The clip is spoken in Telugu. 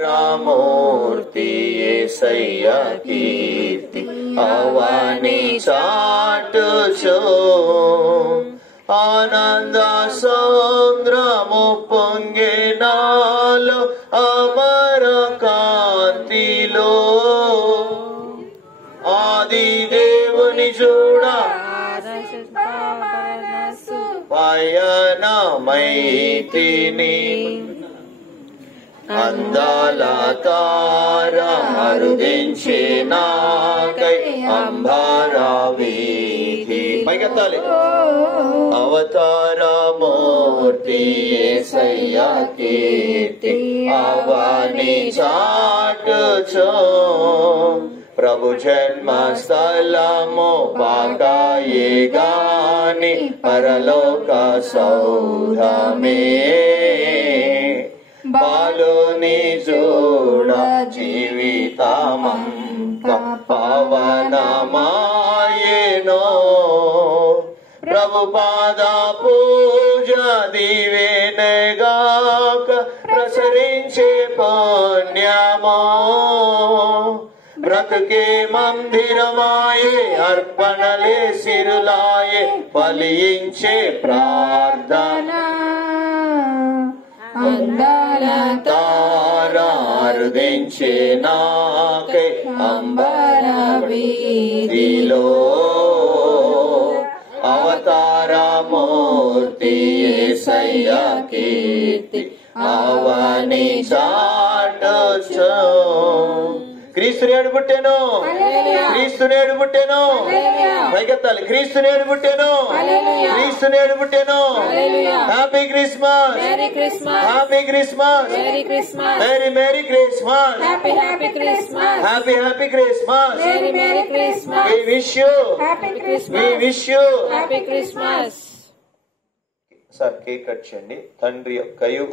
రామూర్తి యేసయ్య కీర్తి అవని చాటుచో ఆనంద సముద్రము పొంగెనాలో అమర కాంతిలో ఆది దేవుని చూడ పయనమైతిని అందాల తార అరుదించే నాకై అంబారా వీధి పైకెత్తాలి అవతారమూర్తి యేసయ్య కీర్తి అవని చాటుచో ప్రభు జన్మ స్థలము పాకాయే గాని పరలోక సౌధమే బాలుని జోడ జీవితమంత పవనమాయేనో ప్రభు పాద పూజ దివేనగాక ప్రసరించే పుణ్యమో బ్రతుకే మందిరమాయే అర్పణలే సిరులాయే ఫలించే ప్రార్థన అందాల తారారుదించే నాకై అంబర వీధిలో అవతారమూర్తి యేసయ్య కీర్తి అవని చాటుచో క్రీస్తు నేడు పుట్టెను క్రీస్తు నేడు పుట్టెను పైకెత్తాలి క్రీస్తు నేడు పుట్టెను క్రీస్తు నేడు పుట్టెను happy Christmas happy Christmas merry merry Christmas happy happy Christmas we wish you happy Christmas sir cake cut చేయండి తండ్రి యొక్కయు